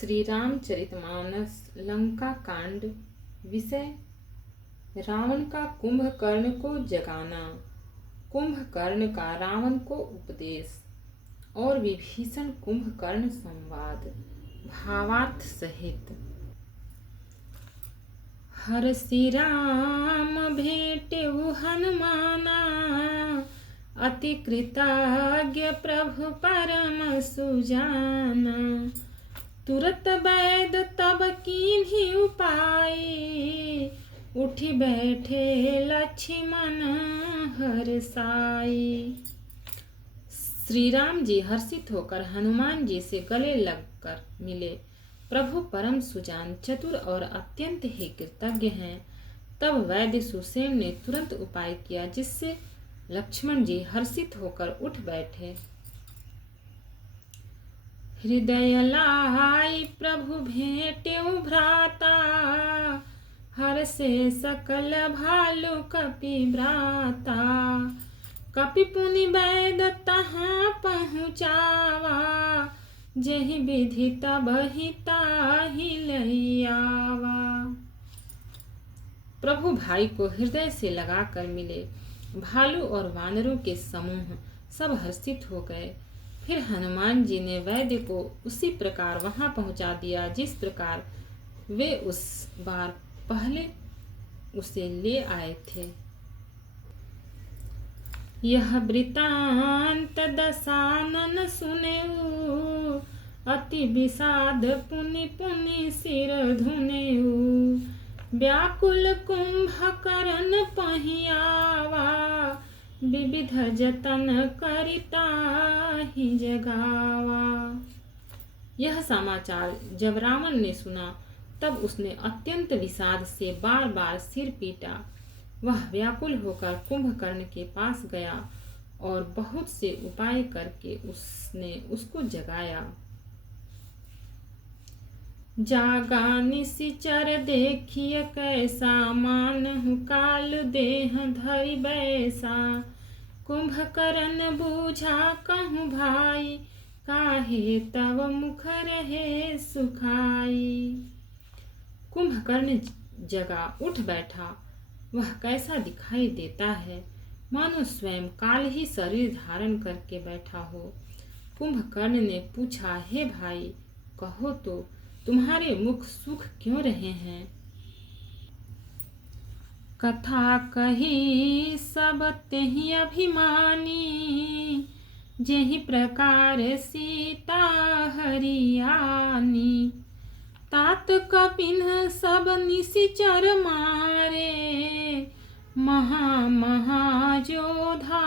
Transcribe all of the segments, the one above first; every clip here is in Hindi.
श्री रामचरितमानस लंका कांड। विषय रावण का कुंभकर्ण को जगाना, कुंभकर्ण का रावण को उपदेश और विभीषण कुंभकर्ण संवाद। भावार्थ सहित। हर्षि राम भेटेउ हनुमाना, अति कृतज्ञ प्रभु परम सुजाना। तुरत वैद तब कीन्ही उपाय, उठी बैठे लक्ष्मण हर्षाई। श्री राम जी हर्षित होकर हनुमान जी से गले लगकर मिले। प्रभु परम सुजान, चतुर और अत्यंत ही कृतज्ञ हैं। तब वैद्य सुसेन ने तुरंत उपाय किया, जिससे लक्ष्मण जी हर्षित होकर उठ बैठे। हृदय लाई प्रभु भेटेउ भ्राता, हर्षे सकल भालु कपि भ्राता। कपि पुनि वैद तहाँ पहुँचावा, जेहि विधि तबहि ताहि लइयावा। प्रभु भाई को हृदय से लगाकर मिले। भालू और वानरों के समूह सब हर्षित हो गए। फिर हनुमान जी ने वैद्य को उसी प्रकार वहां पहुंचा दिया, जिस प्रकार वे उस बार पहले उसे ले आए थे। यह वृतांत दशानन सुनेउ, अति विषाद पुनि पुनि सिर धुनेउ। व्याकुल कुंभकर्ण पहियावा, विविध जतन करिता ही जगावा। यह समाचार जब रावण ने सुना, तब उसने अत्यंत विषाद से बार बार सिर पीटा। वह व्याकुल होकर कुंभकर्ण के पास गया और बहुत से उपाय करके उसने उसको जगाया। जागा निशिचर देखिए कैसा, मानहु काल देह धरि बैसा। कुंभकर्ण बूझा कहूँ भाई, काहे तव मुख रहे सुखाई। कुंभकर्ण जगा उठ बैठा। वह कैसा दिखाई देता है, मानो स्वयं काल ही शरीर धारण करके बैठा हो। कुंभकर्ण ने पूछा, हे भाई, कहो तो तुम्हारे मुख सुख क्यों रहे हैं। कथा कही सब तेहि अभिमानी, जेहि प्रकार सीता हरियानी। तात कपिन सब निशिचर मारे, महा महाजोधा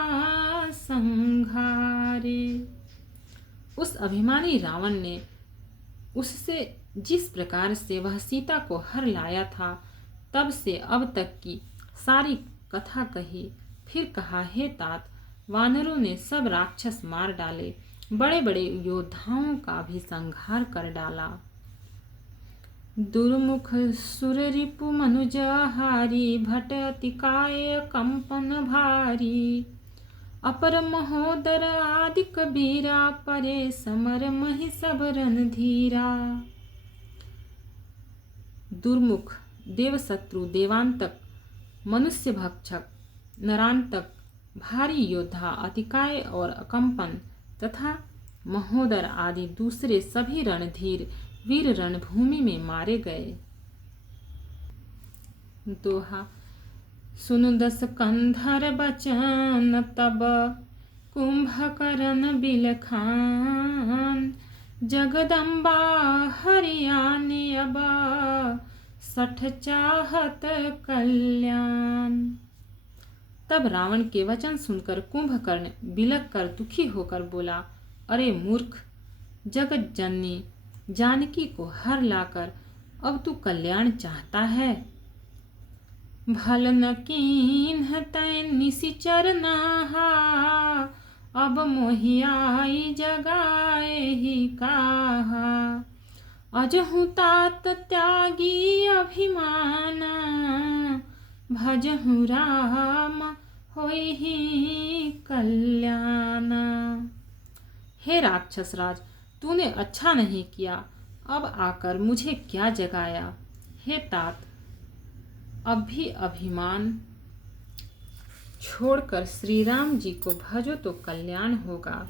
संघारे। उस अभिमानी रावण ने उससे जिस प्रकार से वह सीता को हर लाया था, तब से अब तक की सारी कथा कही। फिर कहा, हे तात, वानरों ने सब राक्षस मार डाले, बड़े बड़े योद्धाओं का भी संहार कर डाला। दुर्मुख सुर रिपु मनुज हारी, भट अतिकाय कंपन भारी। अपर महोदर आदि कबीरा, परे समर महि सब रणधीरा। दुर्मुख, देवशत्रु, देवांतक, मनुष्य भक्षक, नरांतक, भारी योद्धा, अतिकाय और अकंपन तथा महोदर आदि दूसरे सभी रणधीर वीर रणभूमि में मारे गए। दोहा। सुनु दस कंधर बचन, तब कुंभकर्ण बिलखान। जगदम्बा हरियाणी अब, सठ चाहत कल्याण। तब रावण के वचन सुनकर कुंभकर्ण बिलक कर दुखी होकर बोला, अरे मूर्ख, जगत जननी जानकी को हर लाकर अब तू कल्याण चाहता है। भल न कीन्ह तै निशिचर नाहा, अब मोहि आई जगाए ही काहा। अजहु तात त्यागी अभिमाना, भजहु राम होइहि कल्याणा। हे राक्षस राज, तूने अच्छा नहीं किया। अब आकर मुझे क्या जगाया। हे तात, अब भी अभिमान छोड़कर श्री राम जी को भजो तो कल्याण होगा।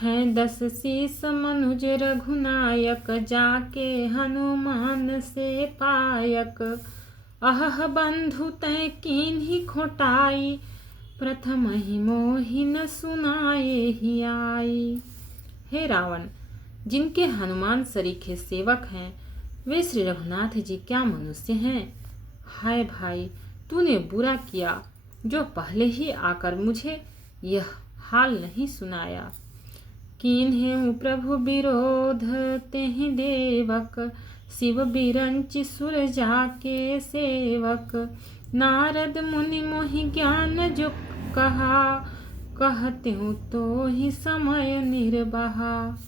हैं 10 शीस मनुज रघुनायक, जाके हनुमान से पायक। अहह बंधु तै कीन्ही खोटाई, प्रथम ही मोहि न सुनाए ही आई। हे रावण, जिनके हनुमान सरीखे सेवक हैं, वे श्री रघुनाथ जी क्या मनुष्य हैं। हाय भाई, तूने बुरा किया जो पहले ही आकर मुझे यह हाल नहीं सुनाया। कीन्हे प्रभु विरोध तेहि देवक, शिव बिरंच सुर जाके सेवक। नारद मुनि मोहि ज्ञान जो कहा, कहते हूँ तो ही समय निर्बहा।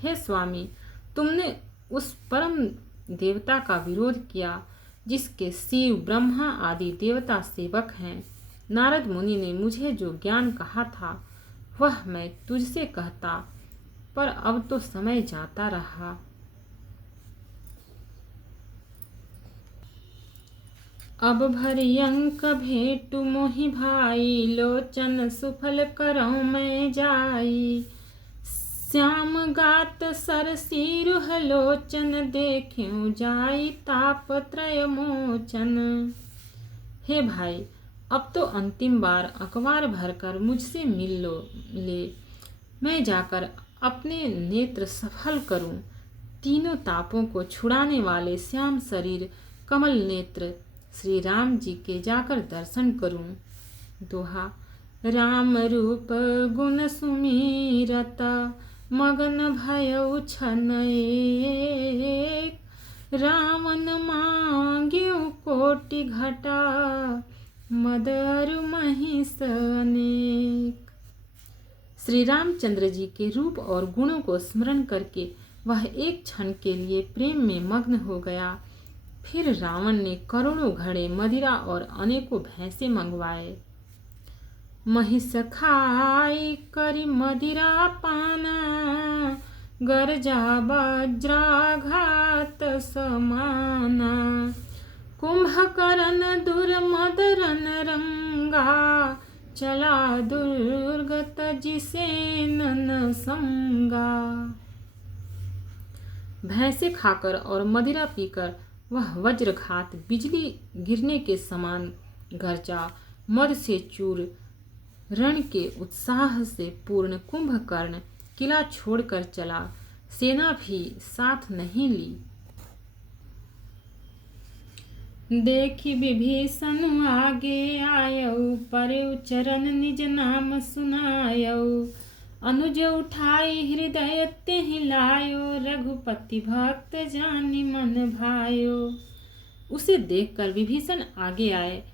हे स्वामी, तुमने उस परम देवता का विरोध किया जिसके शिव ब्रह्मा आदि देवता सेवक हैं। नारद मुनि ने मुझे जो ज्ञान कहा था वह मैं तुझसे कहता, पर अब तो समय जाता रहा। अब भरी अंक भेटु मोहि भाई, लोचन सुफल करऊँ मैं जाई। श्याम गात सरसीरुह लोचन, देख्यूं जाई ताप त्रय मोचन। हे भाई, अब तो अंतिम बार अखबार भरकर मुझसे मिल ले, मैं जाकर अपने नेत्र सफल करूं। तीनों तापों को छुड़ाने वाले श्याम शरीर कमल नेत्र श्री राम जी के जाकर दर्शन करूं। दोहा। राम रूप गुण सुमीरत, मगन भयउ छन एक। रावण मांग्यु कोटि घटा, मदरु महिष अनेक। श्री रामचंद्र जी के रूप और गुणों को स्मरण करके वह एक क्षण के लिए प्रेम में मग्न हो गया। फिर रावण ने करोड़ों घड़े मदिरा और अनेकों भैंसे मंगवाए। महिष खाई करी मदिरा पाना, गर्जा वज्राघात समाना। कुंभकर्ण दुर्मदरन रंगा, चला दुर्गत जिसे नन संगा। भैंसे खाकर और मदिरा पीकर वह वज्रघात बिजली गिरने के समान गर्जा। मद से चूर रण के उत्साह से पूर्ण कुंभकर्ण किला छोड़कर चला, सेना भी साथ नहीं ली। देखी विभीषण आगे आयऊ, परयउ चरण निज नाम सुनायऊ। अनुज उठाई हृदय तेहि लायो, रघुपति भक्त जानि मन भायो। उसे देखकर विभीषण आगे आए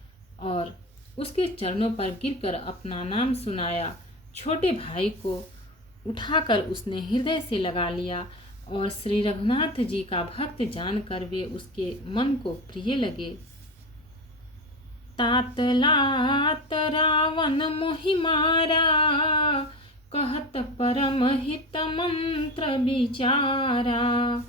और उसके चरणों पर गिरकर अपना नाम सुनाया। छोटे भाई को उठाकर उसने हृदय से लगा लिया और श्री रघुनाथ जी का भक्त जानकर वे उसके मन को प्रिय लगे। तात लात रावण मोहि मारा, कहत परम हित मंत्र विचारा।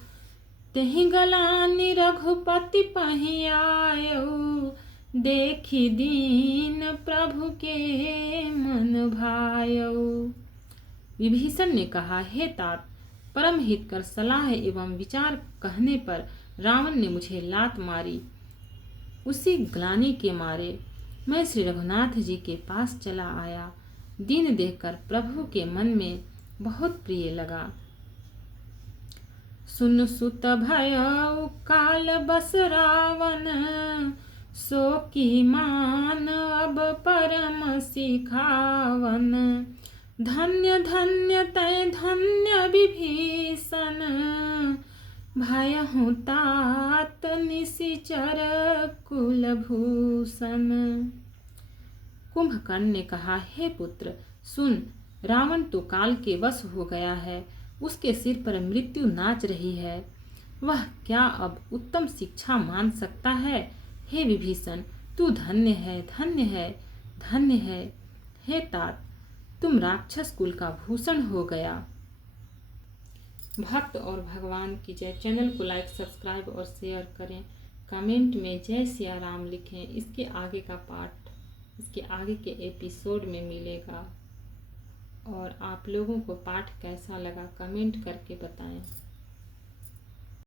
तेहि गलानि रघुपति पहियायऊ, देखी दीन प्रभु के मन भायऊ। विभीषण ने कहा, हे तात, परम हित कर सलाह एवं विचार कहने पर रावण ने मुझे लात मारी। उसी ग्लानि के मारे मैं श्री रघुनाथ जी के पास चला आया। दीन देखकर प्रभु के मन में बहुत प्रिय लगा। सुन सुत भयउ काल बस रावण, सो की मान अब परम सिखावन। धन्य धन्य तै धन्य विभीषण, भयहु तात निशिचर कुलभूषण। कुंभकर्ण ने कहा, हे पुत्र सुन, रावण तो काल के वश हो गया है, उसके सिर पर मृत्यु नाच रही है। वह क्या अब उत्तम शिक्षा मान सकता है। हे विभीषण, तू धन्य है, धन्य है, धन्य है। हे तात, तुम राक्षस कुल का भूषण हो गया। भक्त और भगवान की जय। चैनल को लाइक, सब्सक्राइब और शेयर करें। कमेंट में जय सिया राम लिखें। इसके आगे का पार्ट, इसके आगे के एपिसोड में मिलेगा। और आप लोगों को पाठ कैसा लगा कमेंट करके बताएं।